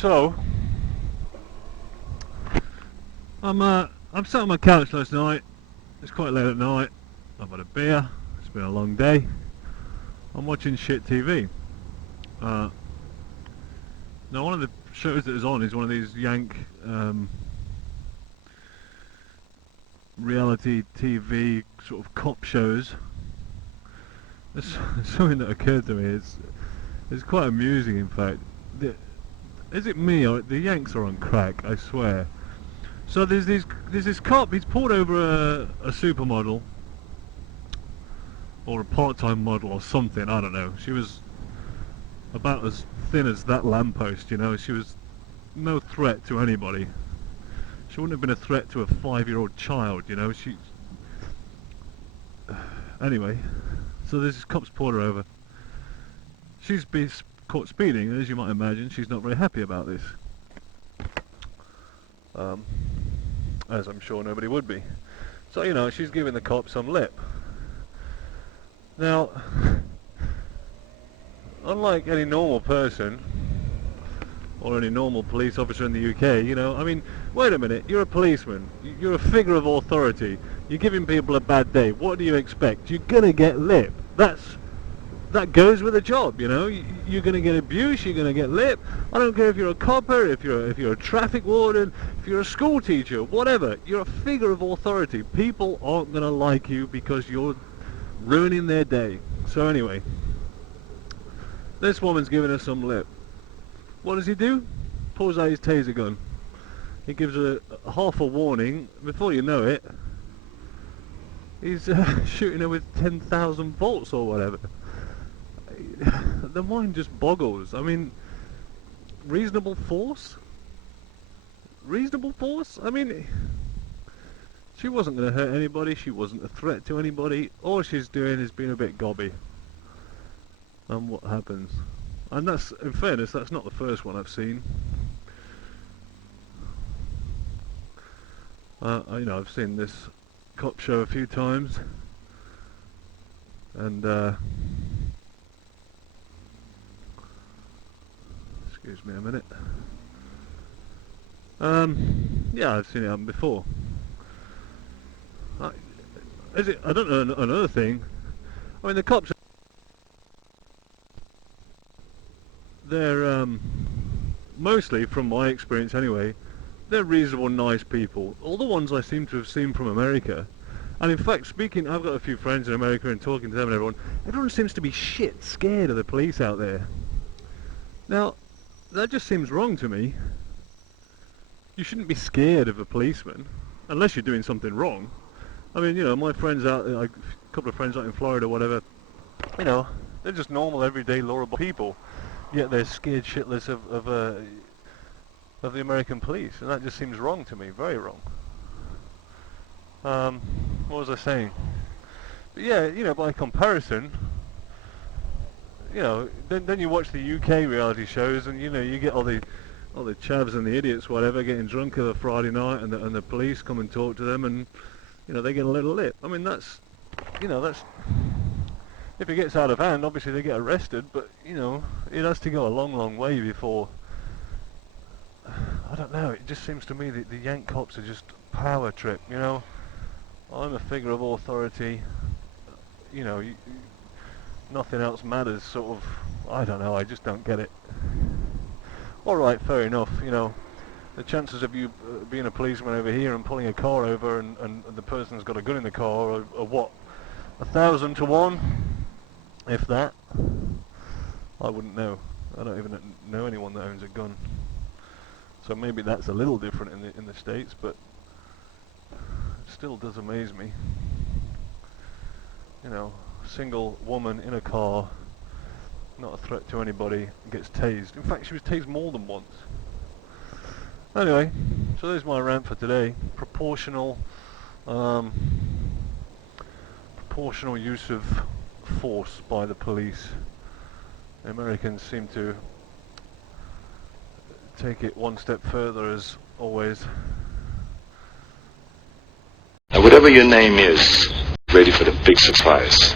So, I'm sat on my couch last night. It's quite late at night. I've had a beer. It's been a long day. I'm watching shit TV. Now, one of the shows that is on is one of these Yank reality TV sort of cop shows. There's something that occurred to me. It's quite amusing, in fact. Is it me or the Yanks are on crack? I swear. So there's this cop. He's pulled over a supermodel or a part-time model or something. I don't know. She was about as thin as that lamppost. You know, she was no threat to anybody. She wouldn't have been a threat to a 5-year-old child. You know, she. Anyway, so this cop's pulled her over. She's been caught speeding, and as you might imagine, she's not very happy about this. As I'm sure nobody would be. So, you know, she's giving the cop some lip. Now, unlike any normal person, or any normal police officer in the UK, you know, I mean, wait a minute, you're a policeman, you're a figure of authority, you're giving people a bad day, what do you expect? You're gonna get lip. That goes with the job, you know. You're going to get abuse, you're going to get lip. I don't care if you're a copper, if you're a traffic warden, if you're a school teacher, whatever. You're a figure of authority. People aren't going to like you because you're ruining their day. So anyway, this woman's giving us some lip. What does he do? Pulls out his taser gun. He gives her half a warning. Before you know it, he's shooting her with 10,000 volts or whatever. The mind just boggles. I mean, reasonable force? Reasonable force? I mean, she wasn't going to hurt anybody. She wasn't a threat to anybody. All she's doing is being a bit gobby. And what happens? And that's, in fairness, that's not the first one I've seen. You know, I've seen this cop show a few times. And, excuse me a minute. Yeah, I've seen it happen before. I don't know another thing. I mean, the cops, they're mostly, from my experience anyway, they're reasonable, nice people. All the ones I seem to have seen from America, and in fact, I've got a few friends in America and talking to them and everyone seems to be shit scared of the police out there. Now, that just seems wrong to me. You shouldn't be scared of a policeman unless you're doing something wrong. I mean, you know, my friends out, a couple of friends out in Florida, whatever, you know, they're just normal, everyday, laudable people. Yet they're scared shitless of the American police, and that just seems wrong to me, very wrong. What was I saying? But yeah, you know, by comparison, you know, then you watch the UK reality shows, and you know, you get all the chavs and the idiots, whatever, getting drunk of a Friday night, and the police come and talk to them, and you know, they get a little lip. I mean, that's, you know, that's, if it gets out of hand, obviously they get arrested, but you know, it has to go a long, long way before. I don't know. It just seems to me that the Yank cops are just a power trip. You know, I'm a figure of authority. You know, nothing else matters, sort of. I don't know, I just don't get it. Alright, fair enough, you know, the chances of you being a policeman over here and pulling a car over and the person's got a gun in the car are what, 1,000 to 1, if that. I wouldn't know. I don't even know anyone that owns a gun. So maybe that's a little different in the States, but it still does amaze me. You know, single woman in a car, not a threat to anybody, gets tased. In fact, she was tased more than once. Anyway, so there's my rant for today. Proportional use of force by the police. The Americans seem to take it one step further, as always. Now, whatever your name is, ready for the big surprise.